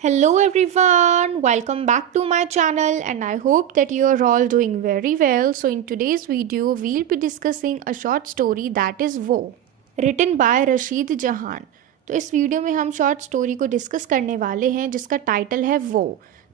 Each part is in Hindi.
Hello everyone, welcome back to my channel and I hope that you are all doing very well. So in today's video, we'll be discussing a short story that is वो written by रशीद जहान। तो इस वीडियो में हम शॉर्ट स्टोरी को डिस्कस करने वाले हैं जिसका टाइटल है वो।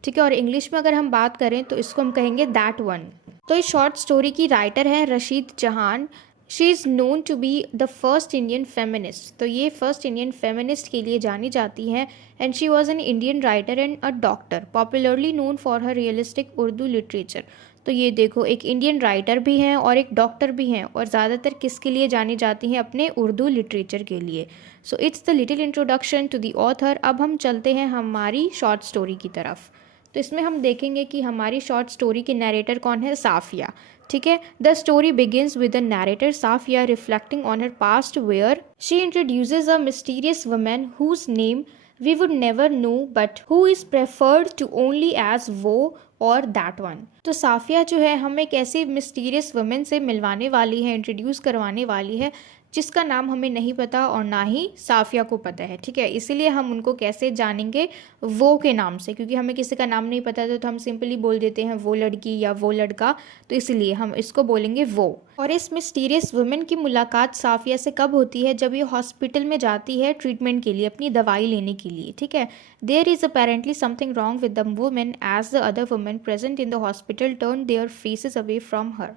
ठीक है, और इंग्लिश में अगर हम बात करें तो इसको हम कहेंगे दैट वन। तो इस शॉर्ट स्टोरी की राइटर है Rashid Jahan. She is known to be the first Indian feminist. तो ये फर्स्ट इंडियन फेमिनिस्ट के लिए जानी जाती हैं and she was an Indian writer and a doctor popularly known for her realistic Urdu literature. तो ये देखो, एक इंडियन राइटर भी हैं और एक डॉक्टर भी हैं, और ज़्यादातर किसके लिए जानी जाती हैं? अपने उर्दू लिटरेचर के लिए। So it's the little introduction to the author. अब हम चलते हैं हमारी शॉर्ट स्टोरी की तरफ। तो इसमें हम देखेंगे कि हमारी शॉर्ट स्टोरी की नरेटर कौन है? साफिया। ठीक है, the story begins with the narrator Safia reflecting on her past where she introduces a mysterious woman whose name we would never know but who is preferred to only as वो और दैट वन। तो साफिया जो है हमें एक ऐसी मिस्टीरियस वुमेन से मिलवाने वाली है, इंट्रोड्यूस करवाने वाली है जिसका नाम हमें नहीं पता और ना ही साफिया को पता है। ठीक है, इसीलिए हम उनको कैसे जानेंगे? वो के नाम से, क्योंकि हमें किसी का नाम नहीं पता तो हम सिंपली बोल देते हैं वो लड़की या वो लड़का, तो इसलिए हम इसको बोलेंगे वो। और इस मिस्टीरियस वुमेन की मुलाकात साफिया से कब होती है? जब ये हॉस्पिटल में जाती है ट्रीटमेंट के लिए, अपनी दवाई लेने के लिए। ठीक है, there is apparently something wrong with the women as the other women present in the hospital turn their faces away from her.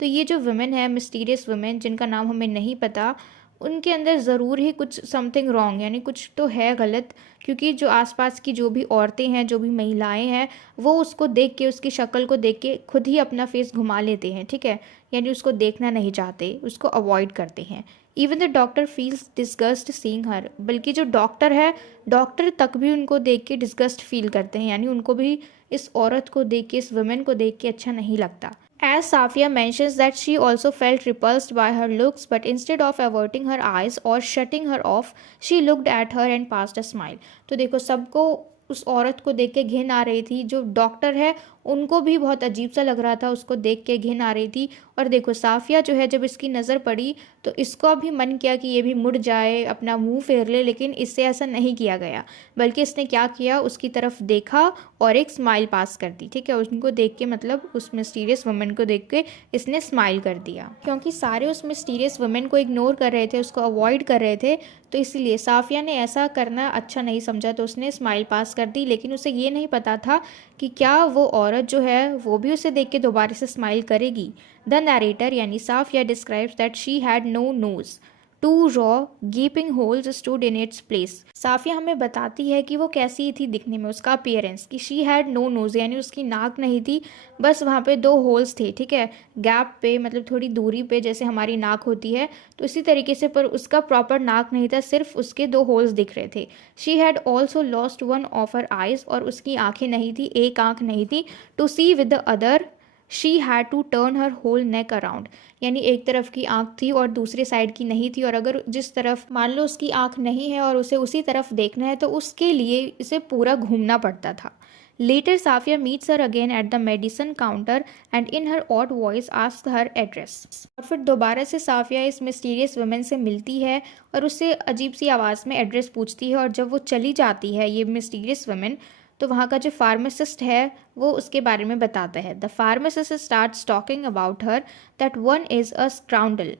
तो ये जो वुमेन है, मिस्टीरियस वुमेन जिनका नाम हमें नहीं पता, उनके अंदर ज़रूर ही कुछ समथिंग रॉन्ग, यानी कुछ तो है गलत, क्योंकि जो आसपास की जो भी औरतें हैं, जो भी महिलाएं हैं, वो उसको देख के, उसकी शक्ल को देख के खुद ही अपना फेस घुमा लेते हैं। ठीक है, यानी उसको देखना नहीं चाहते, उसको अवॉइड करते हैं। Even the doctor feels disgust seeing हर। बल्कि जो डॉक्टर है, डॉक्टर तक भी उनको देख के डिस्गस्ट फील करते हैं, यानी उनको भी इस औरत को देख के, इस वुमेन को देख के अच्छा नहीं लगता। As Safia mentions that she also felt repulsed by her looks, but instead of averting her eyes or shutting her off, she looked at her and passed a smile. तो देखो, सबको उस औरत को देख के घिन आ रही थी। जो डॉक्टर है उनको भी बहुत अजीब सा लग रहा था, उसको देख के घिन आ रही थी। और देखो, साफिया जो है, जब इसकी नज़र पड़ी तो इसको भी मन किया कि ये भी मुड़ जाए, अपना मुंह फेर ले, लेकिन इससे ऐसा नहीं किया गया। बल्कि इसने क्या किया? उसकी तरफ देखा और एक स्माइल पास कर दी। ठीक है, उनको देख के, मतलब उस मिस्टीरियस वुमेन को देख के इसने स्माइल कर दिया। क्योंकि सारे उस मिस्टीरियस वुमेन को इग्नोर कर रहे थे, उसको अवॉइड कर रहे थे, तो इसलिए साफिया ने ऐसा करना अच्छा नहीं समझा, तो उसने स्माइल पास कर दी। लेकिन उसे ये नहीं पता था कि क्या वो औरत जो है वो भी उसे देख के दोबारा से स्माइल करेगी। द नरेटर यानी Safia describes that she had no nose, two raw gaping holes stood in its place. Safia हमें बताती है कि वो कैसी थी दिखने में, उसका अपीयरेंस, कि शी हैड नो नोज यानी उसकी नाक नहीं थी, बस वहाँ पे दो होल्स थे। ठीक है, गैप पे, मतलब थोड़ी दूरी पे, जैसे हमारी नाक होती है तो इसी तरीके से, पर उसका प्रॉपर नाक नहीं था, सिर्फ उसके दो होल्स दिख रहे थे। She had also lost one of her eyes, और उसकी आंखें नहीं थी, एक आंख नहीं थी। To see with the other she had to turn her whole neck around, यानी एक तरफ की आंख थी और दूसरे साइड की नहीं थी, और अगर जिस तरफ मान लो उसकी आंख नहीं है और उसे उसी तरफ देखना है तो उसके लिए इसे पूरा घूमना पड़ता था। Later Safia meets her again at the medicine counter and in her odd voice asks her address. और फिर दोबारा से साफिया इस मिस्टीरियस वुमेन से मिलती है और उससे अजीब सी आवाज़ में एड्रेस पूछती है, और जब वो चली जाती है ये मिस्टीरियस वुमेन, तो वहाँ का जो फार्मासिस्ट है वो उसके बारे में बताता है। The pharmacist starts talking about her that one is a scoundrel,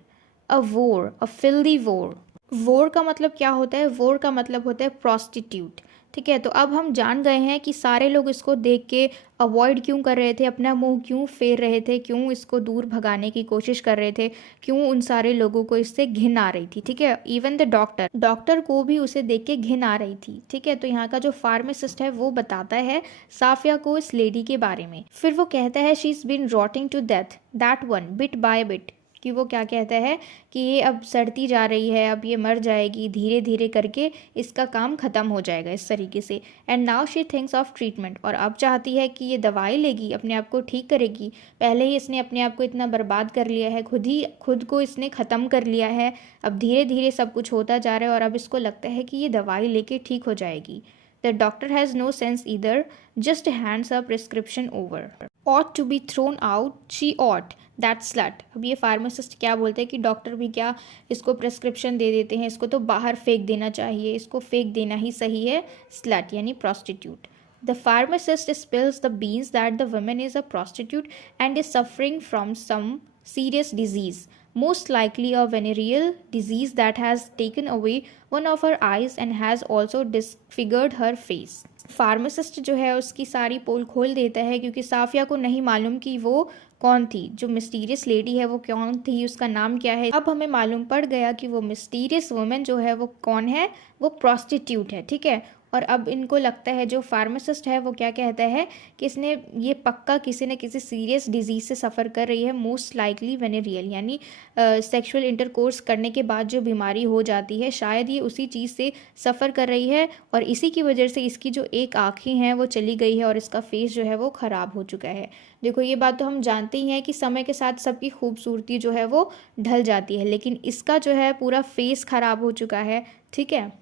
a whore, a filthy वोर। वोर का मतलब क्या होता है? वोर का मतलब होता है प्रोस्टिट्यूट। ठीक है, तो अब हम जान गए हैं कि सारे लोग इसको देख के अवॉइड क्यों कर रहे थे, अपना मुंह क्यों फेर रहे थे, क्यों इसको दूर भगाने की कोशिश कर रहे थे, क्यों उन सारे लोगों को इससे घिन आ रही थी। ठीक है, इवन द डॉक्टर को भी उसे देख के घिन आ रही थी। ठीक है, तो यहाँ का जो फार्मासिस्ट है वो बताता है साफिया को इस लेडी के बारे में। फिर वो कहता है she is been rotting to death, that one, bit by bit. कि वो क्या कहता है कि ये अब सड़ती जा रही है, अब ये मर जाएगी, धीरे धीरे करके इसका काम ख़त्म हो जाएगा इस तरीके से। And now she thinks of treatment, और अब चाहती है कि ये दवाई लेगी, अपने आप को ठीक करेगी। पहले ही इसने अपने आप को इतना बर्बाद कर लिया है, खुद को इसने ख़त्म कर लिया है। अब धीरे धीरे सब कुछ होता जा रहा है और अब इसको लगता है कि ये दवाई लेके ठीक हो जाएगी। The doctor has no sense either, just hands her prescription over. Ought to be thrown out, she ought, that slut. अब ये फार्मासिस्ट क्या बोलते हैं कि डॉक्टर भी क्या इसको प्रेस्क्रिप्शन दे देते हैं, इसको तो बाहर फेंक देना चाहिए, इसको फेंक देना ही सही है, स्लट यानी prostitute. The pharmacist spills the beans that the woman is a prostitute and is suffering from some serious disease, most likely a venereal disease that has taken away one of her eyes and has also disfigured her face. Pharmacist जो है उसकी सारी पोल खोल देता है क्योंकि साफिया को नहीं मालूम कि वो कौन थी, जो मिस्टीरियस लेडी है वो कौन थी, उसका नाम क्या है. अब हमें मालूम पड़ गया कि वो मिस्टीरियस वुमेन जो है वो कौन है, वो प्रोस्टिट्यूट है. ठीक है. और अब इनको लगता है, जो फार्मासिस्ट है वो क्या कहता है कि इसने ये पक्का किसी न किसी सीरियस डिजीज़ से सफ़र कर रही है, मोस्ट लाइकली वेनेरियल यानी सेक्सुअल इंटरकोर्स करने के बाद जो बीमारी हो जाती है, शायद ये उसी चीज़ से सफ़र कर रही है और इसी की वजह से इसकी जो एक आँखें हैं वो चली गई है और इसका फेस जो है वो ख़राब हो चुका है. देखो ये बात तो हम जानते ही हैं कि समय के साथ सबकी खूबसूरती जो है वो ढल जाती है, लेकिन इसका जो है पूरा फेस ख़राब हो चुका है. ठीक है.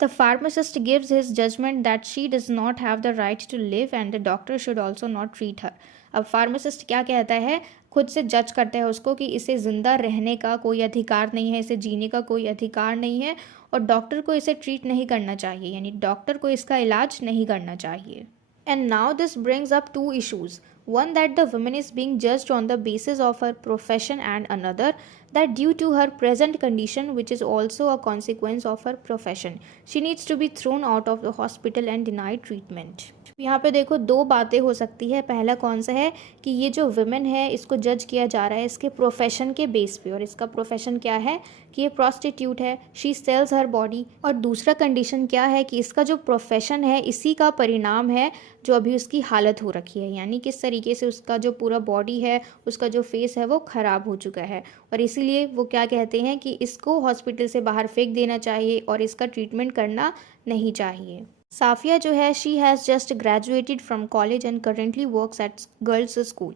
The pharmacist gives his judgment that she does not have the right to live and the doctor should also not treat her. अब फार्मासिस्ट क्या कहता है, खुद से जज करता है उसको कि इसे ज़िंदा रहने का कोई अधिकार नहीं है, इसे जीने का कोई अधिकार नहीं है और डॉक्टर को इसे ट्रीट नहीं करना चाहिए, यानी डॉक्टर को इसका इलाज नहीं करना चाहिए. And now this brings up two issues. One, that the woman is being judged on the basis of her profession, and another, that due to her present condition, which is also a consequence of her profession, she needs to be thrown out of the hospital and denied treatment. यहाँ पे देखो दो बातें हो सकती है. पहला कौन सा है कि ये जो वुमेन है इसको जज किया जा रहा है इसके प्रोफेशन के बेस पे, और इसका प्रोफेशन क्या है कि ये प्रॉस्टिट्यूट है, शी सेल्स हर बॉडी. और दूसरा कंडीशन क्या है कि इसका जो प्रोफेशन है इसी का परिणाम है जो अभी उसकी हालत हो रखी है, यानी किस तरीके से उसका जो पूरा बॉडी है, उसका जो फेस है वो ख़राब हो चुका है. और इसीलिए वो क्या कहते हैं कि इसको हॉस्पिटल से बाहर फेंक देना चाहिए और इसका ट्रीटमेंट करना नहीं चाहिए. साफिया जो है, she has just graduated from college and currently works at girls school.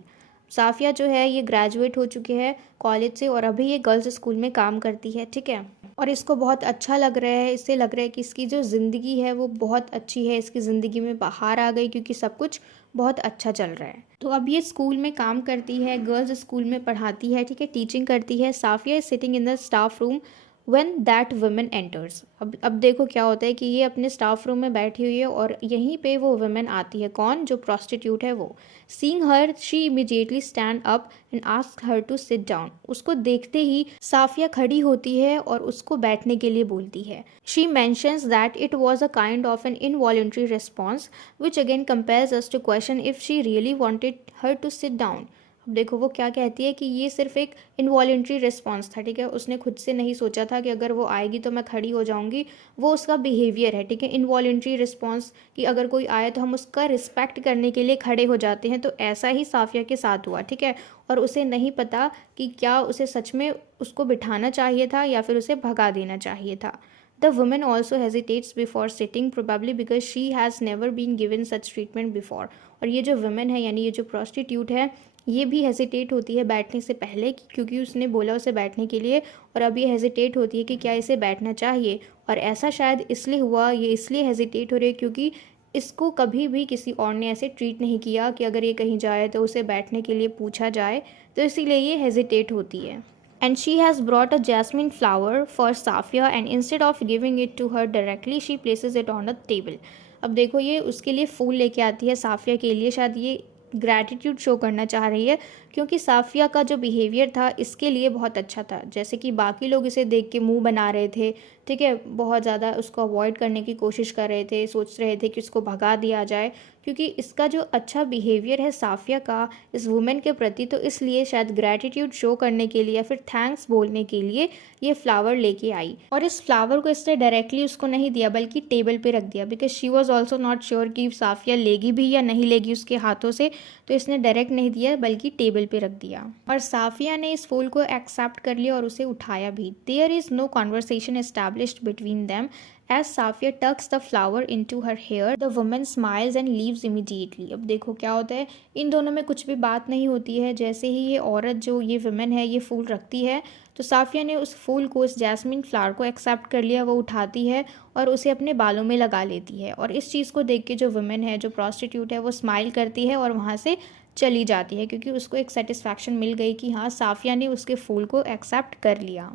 Safia जो है ये ग्रेजुएट हो चुके हैं कॉलेज से और अभी ये गर्ल्स स्कूल में काम करती है. ठीक है. और इसको बहुत अच्छा लग रहा है, इससे लग रहा है कि इसकी जो ज़िंदगी है वो बहुत अच्छी है, इसकी ज़िंदगी में बाहर आ गई क्योंकि सब कुछ बहुत अच्छा चल रहा है. तो अब ये स्कूल में काम करती है, गर्ल्स स्कूल में पढ़ाती है. ठीक है. टीचिंग करती है. Safia is sitting in the staff room when that woman enters. अब देखो क्या होता है कि ये अपने स्टाफ रूम में बैठी हुई है और यहीं पे वो वुमेन आती है. कौन? जो प्रॉस्टिट्यूट है वो. Seeing her she immediately stand up and ask her to sit down. उसको देखते ही साफिया खड़ी होती है और उसको बैठने के लिए बोलती है. She mentions that it was a kind of an involuntary response which again compels us to question if she really wanted her to sit down. अब देखो वो क्या कहती है कि ये सिर्फ एक इनवॉलेंट्री रिस्पॉन्स था. ठीक है. उसने खुद से नहीं सोचा था कि अगर वो आएगी तो मैं खड़ी हो जाऊंगी, वो उसका बिहेवियर है. ठीक है. इनवॉलेंट्री रिस्पॉन्स कि अगर कोई आए तो हम उसका रिस्पेक्ट करने के लिए खड़े हो जाते हैं, तो ऐसा ही साफिया के साथ हुआ. ठीक है. और उसे नहीं पता कि क्या उसे सच में उसको बिठाना चाहिए था या फिर उसे भगा देना चाहिए था. The woman also hesitates before sitting, probably because she has never been given such treatment before. और ये जो वुमेन है यानी ये जो प्रॉस्टिट्यूट है ये भी हेजिटेट होती है बैठने से पहले, क्योंकि उसने बोला उसे बैठने के लिए, और अब ये हेजिटेट होती है कि क्या इसे बैठना चाहिए. और ऐसा शायद इसलिए हुआ, ये इसलिए हेजिटेट हो रही है क्योंकि इसको कभी भी किसी और ने ऐसे ट्रीट नहीं किया कि अगर ये कहीं जाए तो उसे बैठने के लिए पूछा जाए, तो इसीलिए ये हेजिटेट होती है. And she has brought a jasmine flower for Safia and instead of giving it to her directly, she places it on a table. अब देखो ये उसके लिए फूल लेके आती है साफिया के लिए, शायद ये ग्रैटिट्यूड शो करना चाह रही है क्योंकि साफिया का जो बिहेवियर था इसके लिए बहुत अच्छा था. जैसे कि बाकी लोग इसे देख के मुंह बना रहे थे. ठीक है. बहुत ज़्यादा उसको अवॉइड करने की कोशिश कर रहे थे, सोच रहे थे कि उसको भगा दिया जाए, क्योंकि इसका जो अच्छा बिहेवियर है साफिया का इस वुमेन के प्रति, तो इसलिए शायद ग्रैटिट्यूड शो करने के लिए या फिर थैंक्स बोलने के लिए ये फ्लावर लेके आई. और इस फ्लावर को इसने डायरेक्टली उसको नहीं दिया बल्कि टेबल पे रख दिया, because she was also not sure कि साफिया लेगी भी या नहीं लेगी उसके हाथों से, तो इसने डायरेक्ट नहीं दिया बल्कि टेबल पे रख दिया. और साफिया ने इस फूल को एक्सेप्ट कर लिया और उसे उठाया भी. There is no conversation establish established between them. As Safia tucks the flower into her hair, the woman smiles and leaves immediately. अब देखो क्या होता है, इन दोनों में कुछ भी बात नहीं होती है। जैसे ही ये औरत जो ये वुमेन है ये फूल रखती है, तो साफिया ने उस फूल को, उस जैस्मिन फ्लावर को एक्सेप्ट कर लिया। वो उठाती है और उसे अपने बालों में लगा लेती है। और इस चीज़ को देख के जो वुमेन है, जो प्रॉस्टिट्यूट है, वो स्माइल करती है और वहाँ से चली जाती है, क्योंकि उसको एक सेटिस्फैक्शन मिल गई कि हाँ, साफिया ने उसके फूल को एक्सेप्ट कर लिया।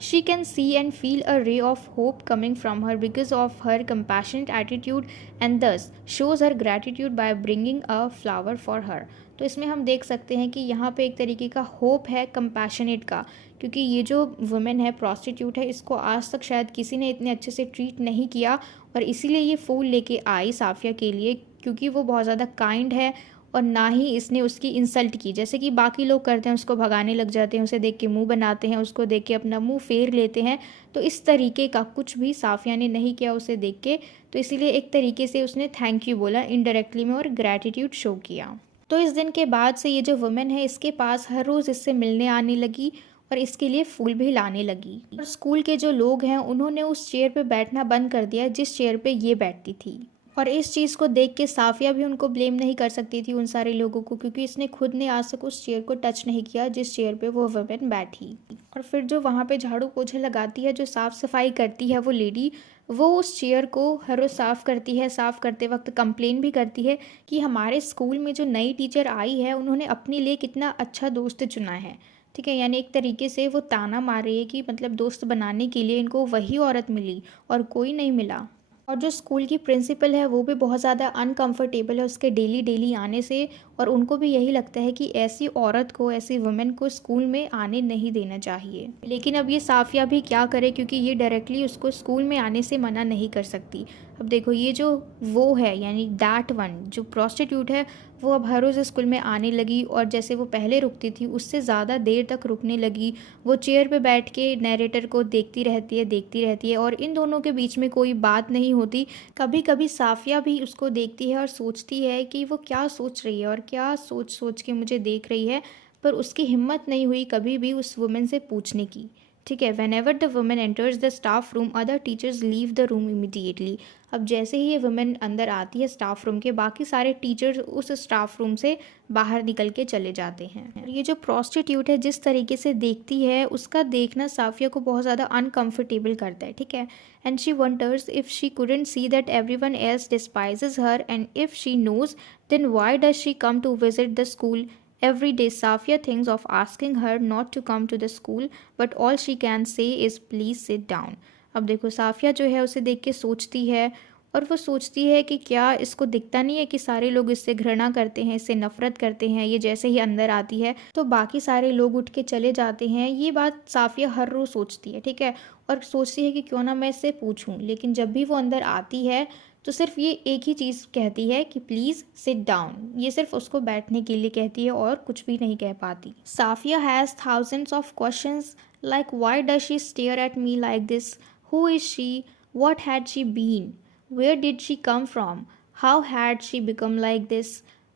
She can see and feel a ray of hope coming from her because of her compassionate attitude and thus shows her gratitude by bringing a flower for her. तो इसमें हम देख सकते हैं कि यहाँ पे एक तरीके का होप है कंपैशनेट का, क्योंकि ये जो वुमेन है, प्रॉस्टिट्यूट है, इसको आज तक शायद किसी ने इतने अच्छे से ट्रीट नहीं किया और इसीलिए ये फूल लेके आई साफिया के लिए, क्योंकि वो बहुत ज़्यादा काइंड है और ना ही इसने उसकी इंसल्ट की, जैसे कि बाकी लोग करते हैं, उसको भगाने लग जाते हैं, उसे देख के मुंह बनाते हैं, उसको देख के अपना मुंह फेर लेते हैं। तो इस तरीके का कुछ भी साफिया ने नहीं किया उसे देख के, तो इसीलिए एक तरीके से उसने थैंक यू बोला इनडायरेक्टली में और ग्रैटिट्यूड शो किया। तो इस दिन के बाद से ये जो वुमेन है इसके पास हर रोज़ इससे मिलने आने लगी और इसके लिए फूल भी लाने लगी। और स्कूल के जो लोग हैं उन्होंने उस चेयर पे बैठना बंद कर दिया जिस चेयर पे ये बैठती थी। और इस चीज़ को देख के साफिया भी उनको ब्लेम नहीं कर सकती थी, उन सारे लोगों को, क्योंकि इसने खुद ने आज तक उस चेयर को टच नहीं किया जिस चेयर पे वो वुमेन बैठी। और फिर जो वहाँ पे झाड़ू पोछे लगाती है, जो साफ़ सफाई करती है वो लेडी, वो उस चेयर को हर रोज़ साफ़ करती है। साफ़ करते वक्त कंप्लेन भी करती है कि हमारे स्कूल में जो नई टीचर आई है उन्होंने अपने लिए कितना अच्छा दोस्त चुना है। ठीक है, यानी एक तरीके से वो ताना मार रही है कि मतलब दोस्त बनाने के लिए इनको वही औरत मिली और कोई नहीं मिला। और जो स्कूल की प्रिंसिपल है वो भी बहुत ज़्यादा अनकंफर्टेबल है उसके डेली डेली आने से, और उनको भी यही लगता है कि ऐसी औरत को, ऐसी वुमेन को स्कूल में आने नहीं देना चाहिए। लेकिन अब ये साफिया भी क्या करे, क्योंकि ये डायरेक्टली उसको स्कूल में आने से मना नहीं कर सकती। अब देखो ये जो वो है, यानी दैट वन जो प्रॉस्टिट्यूट है, वो अब हर रोज़ स्कूल में आने लगी और जैसे वो पहले रुकती थी उससे ज़्यादा देर तक रुकने लगी। वो चेयर पे बैठ के नैरेटर को देखती रहती है और इन दोनों के बीच में कोई बात नहीं होती। कभी कभी साफिया भी उसको देखती है और सोचती है कि वो क्या सोच रही है और क्या सोच सोच के मुझे देख रही है, पर उसकी हिम्मत नहीं हुई कभी भी उस वुमेन से पूछने की। ठीक है, when ever the women enters the staff room other teachers leave the room immediately. अब जैसे ही ये वुमेन अंदर आती है स्टाफ रूम के, बाकी सारे टीचर्स उस स्टाफ रूम से बाहर निकल के चले जाते हैं। ये जो प्रॉस्टिट्यूट है जिस तरीके से देखती है, उसका देखना साफिया को बहुत ज़्यादा अनकंफर्टेबल करता है। ठीक है, and she wonders if she couldn't see that everyone else despises her and if she knows then why does she come to visit the school every day. Safia thinks of asking her not to come to the school, but all she can say is please sit down. अब देखो साफिया जो है उसे देख के सोचती है, और वो सोचती है कि क्या इसको दिखता नहीं है कि सारे लोग इससे घृणा करते हैं, इससे नफरत करते हैं। ये जैसे ही अंदर आती है तो बाकी सारे लोग उठ के चले जाते हैं। ये बात साफिया हर रोज़ सोचती है। ठीक है, और सोचती है कि क्यों ना मैं इससे पूछूं, लेकिन जब भी वो अंदर आती है तो सिर्फ ये एक ही चीज़ कहती है कि प्लीज़ सिट डाउन। ये सिर्फ उसको बैठने के लिए कहती है और कुछ भी नहीं कह पाती। Safia has thousands of questions like why does she stare at me like this, who is she, what had she been, where did she come from, how had she become like this,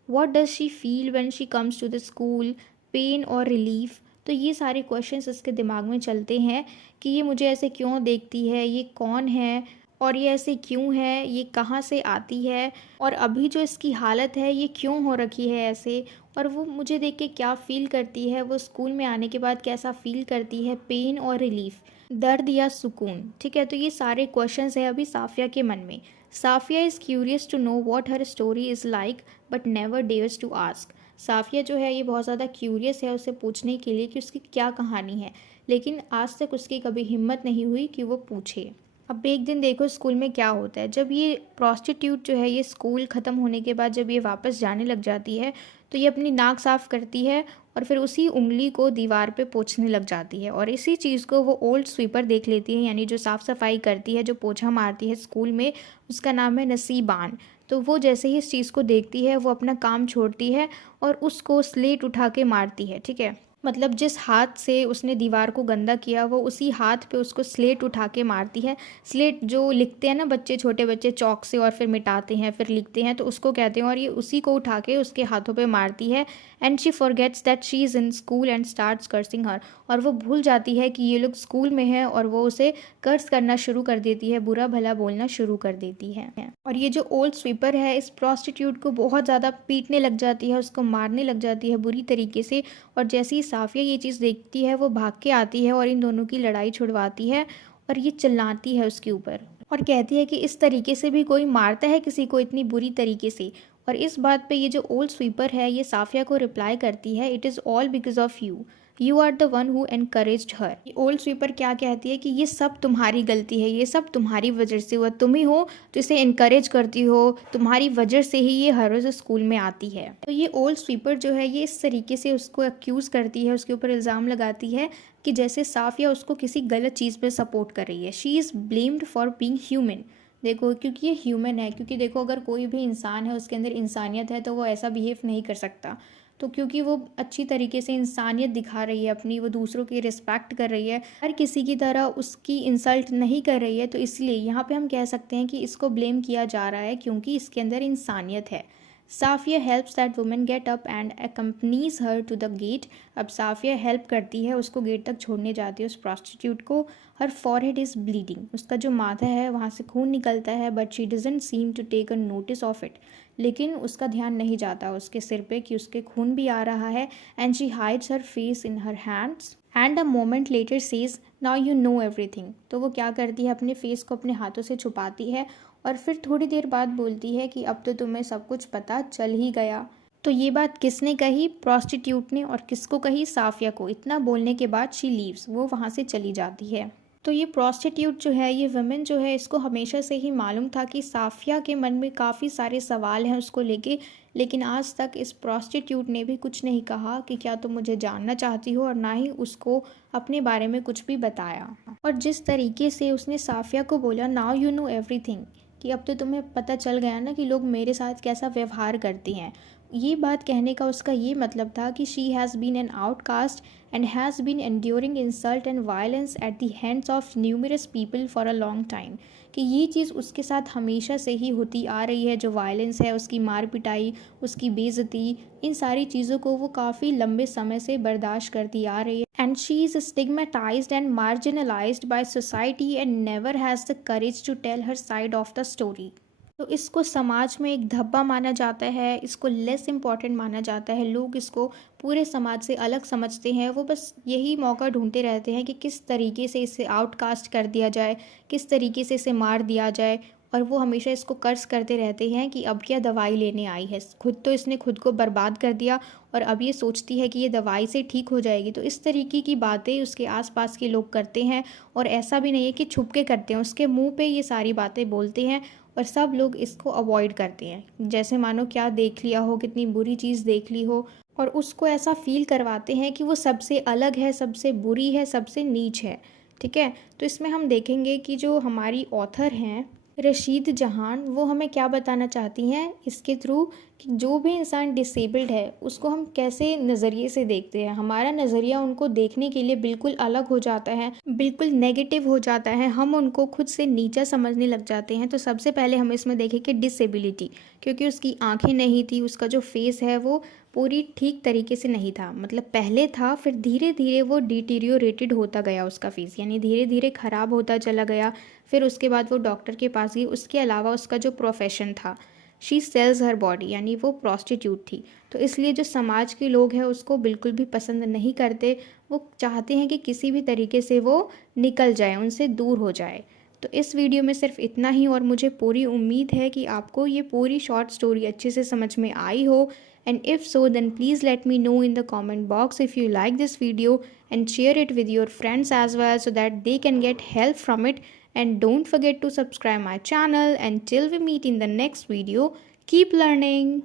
what does she feel when she comes to the school, pain or relief। तो ये सारे क्वेश्चंस इसके दिमाग में चलते हैं कि ये मुझे ऐसे क्यों देखती है, ये कौन है और ये ऐसे क्यों है, ये कहाँ से आती है और अभी जो इसकी हालत है ये क्यों हो रखी है ऐसे, और वो मुझे देख के क्या फ़ील करती है, वो स्कूल में आने के बाद कैसा फ़ील करती है, पेन और रिलीफ, दर्द या सुकून। ठीक है, तो ये सारे क्वेश्चंस है अभी साफिया के मन में। Safia is curious to know what her story is like but never dares to ask. Safia जो है ये बहुत ज़्यादा क्यूरियस है उसे पूछने के लिए कि उसकी क्या कहानी है, लेकिन आज तक उसकी कभी हिम्मत नहीं हुई कि वो पूछे। अब एक दिन देखो स्कूल में क्या होता है। जब ये प्रॉस्टिट्यूट जो है ये स्कूल ख़त्म होने के बाद जब ये वापस जाने लग जाती है तो ये अपनी नाक साफ़ करती है और फिर उसी उंगली को दीवार पे पोंछने लग जाती है, और इसी चीज़ को वो ओल्ड स्वीपर देख लेती है, यानी जो साफ़ सफाई करती है, जो पोछा मारती है स्कूल में, उसका नाम है नसीबान। तो वो जैसे ही इस चीज़ को देखती है वो अपना काम छोड़ती है और उसको स्लेट उठा के मारती है। ठीक है, मतलब जिस हाथ से उसने दीवार को गंदा किया वो उसी हाथ पे उसको स्लेट उठा के मारती है। स्लेट जो लिखते हैं ना बच्चे, छोटे बच्चे चौक से और फिर मिटाते हैं फिर लिखते हैं, तो उसको कहते हैं, और ये उसी को उठा के उसके हाथों पे मारती है। And she forgets that she is in school and starts cursing her. और वो भूल जाती है कि ये लोग स्कूल में हैं और वो उसे कर्स करना शुरू कर देती है, बुरा भला बोलना शुरू कर देती है। और ये जो ओल्ड स्वीपर है इस प्रॉस्टिट्यूट को बहुत ज़्यादा पीटने लग जाती है, उसको मारने लग जाती है बुरी तरीके से। और जैसे ही साफिया ये चीज़ देखती है वो भाग के आती है और इन दोनों की लड़ाई छुड़वाती है और ये चिल्लाती है उसके ऊपर और कहती है कि इस तरीके से भी कोई मारता है किसी को, इतनी बुरी तरीके से। और इस बात पे ये जो ओल्ड स्वीपर है ये साफिया को रिप्लाई करती है, it is all because of you are the one who encouraged her. Old sweeper क्या कहती है कि ये सब तुम्हारी गलती है, ये सब तुम्हारी वजह से हुआ, तुम ही हो तो इसे इनकरेज करती हो, तुम्हारी वजह से ही ये हर रोज़ स्कूल में आती है। तो ये ओल्ड स्वीपर जो है ये इस तरीके से उसको एक्यूज़ करती है, उसके ऊपर इल्ज़ाम लगाती है कि जैसे साफिया उसको किसी गलत चीज़ पे सपोर्ट कर रही है। She is blamed for being human. देखो क्योंकि ये ह्यूमन है, क्योंकि देखो अगर कोई भी इंसान है उसके अंदर इंसानियत है तो वो ऐसा बिहेव नहीं कर सकता। तो क्योंकि वो अच्छी तरीके से इंसानियत दिखा रही है अपनी, वो दूसरों की रिस्पेक्ट कर रही है, हर किसी की तरह उसकी इंसल्ट नहीं कर रही है, तो इसलिए यहाँ पे हम कह सकते हैं कि इसको ब्लेम किया जा रहा है क्योंकि इसके अंदर इंसानियत है। Safia helps that women get up and accompanies her to the gate. अब साफिया हेल्प करती है, उसको गेट तक छोड़ने जाती है उस प्रॉस्टिट्यूट को। हर फॉरहेड इज़ ब्लीडिंग, उसका जो माथा है वहाँ से खून निकलता है, but she doesn't seem to take a notice of it. लेकिन उसका ध्यान नहीं जाता उसके सिर पे कि उसके खून भी आ रहा है। And she hides her face in her hands and a moment later says now you know everything. तो वो क्या करती है, अपने फेस को अपने हाथों से छुपाती है और फिर थोड़ी देर बाद बोलती है कि अब तो तुम्हें सब कुछ पता चल ही गया। तो ये बात किसने कही, प्रॉस्टिट्यूट ने। और किसको कही, साफिया को। इतना बोलने के बाद शी लीव्स, वो वहाँ से चली जाती है। तो ये प्रॉस्टिट्यूट जो है, ये वुमेन जो है, इसको हमेशा से ही मालूम था कि साफिया के मन में काफ़ी सारे सवाल हैं उसको लेके, लेकिन आज तक इस प्रॉस्टिट्यूट ने भी कुछ नहीं कहा कि क्या तुम मुझे जानना चाहती हो, और ना ही उसको अपने बारे में कुछ भी बताया। और जिस तरीके से उसने साफिया को बोला नाउ यू नो एवरीथिंग, कि अब तो तुम्हें पता चल गया ना कि लोग मेरे साथ कैसा व्यवहार करते हैं, ये बात कहने का उसका ये मतलब था कि she has been an outcast and has been enduring insult and violence at the hands of numerous people for a long time. कि ये चीज़ उसके साथ हमेशा से ही होती आ रही है, जो वायलेंस है, उसकी मार पिटाई, उसकी बेइज्जती, इन सारी चीज़ों को वो काफ़ी लंबे समय से बर्दाश्त करती आ रही है। And she is stigmatised and marginalised by society and never has the courage to tell her side of the story. तो इसको समाज में एक धब्बा माना जाता है, इसको लेस इम्पॉर्टेंट माना जाता है, लोग इसको पूरे समाज से अलग समझते हैं। वो बस यही मौका ढूंढते रहते हैं कि किस तरीके से इसे आउटकास्ट कर दिया जाए, किस तरीके से इसे मार दिया जाए। और वो हमेशा इसको कर्ज करते रहते हैं कि अब क्या दवाई लेने आई है, खुद तो इसने खुद को बर्बाद कर दिया और अब ये सोचती है कि ये दवाई से ठीक हो जाएगी। तो इस तरीके की बातें उसके आसपास के लोग करते हैं, और ऐसा भी नहीं है कि छुप के करते हैं, उसके मुंह पे ये सारी बातें बोलते हैं और सब लोग इसको अवॉइड करते हैं, जैसे मानो क्या देख लिया हो, कितनी बुरी चीज़ देख ली हो, और उसको ऐसा फील करवाते हैं कि वो सबसे अलग है, सबसे बुरी है, सबसे नीच है। ठीक है, तो इसमें हम देखेंगे कि जो हमारी ऑथर हैं रशीद जहान, वो हमें क्या बताना चाहती हैं इसके थ्रू, कि जो भी इंसान डिसेबल्ड है उसको हम कैसे नज़रिए से देखते हैं। हमारा नज़रिया उनको देखने के लिए बिल्कुल अलग हो जाता है, बिल्कुल नेगेटिव हो जाता है, हम उनको खुद से नीचा समझने लग जाते हैं। तो सबसे पहले हम इसमें देखें कि डिसेबिलिटी, क्योंकि उसकी आंखें नहीं थी, उसका जो फेस है वो पूरी ठीक तरीके से नहीं था, मतलब पहले था, फिर धीरे धीरे वो डिटीरियोरेटेड होता गया उसका फेस, यानी धीरे धीरे ख़राब होता चला गया। फिर उसके बाद वो डॉक्टर के पास गई। उसके अलावा उसका जो प्रोफेशन था, शी सेल्स हर बॉडी, यानी वो प्रॉस्टिट्यूट थी। तो इसलिए जो समाज के लोग हैं उसको बिल्कुल भी पसंद नहीं करते, वो चाहते हैं कि किसी भी तरीके से वो निकल जाए, उनसे दूर हो जाए। तो इस वीडियो में सिर्फ इतना ही, और मुझे पूरी उम्मीद है कि आपको ये पूरी शॉर्ट स्टोरी अच्छे से समझ में आई हो। And if so, then please let me know in the comment box if you like this video, and share it with your friends as well so that they can get help from it. And don't forget to subscribe my channel. Until we meet in the next video, keep learning.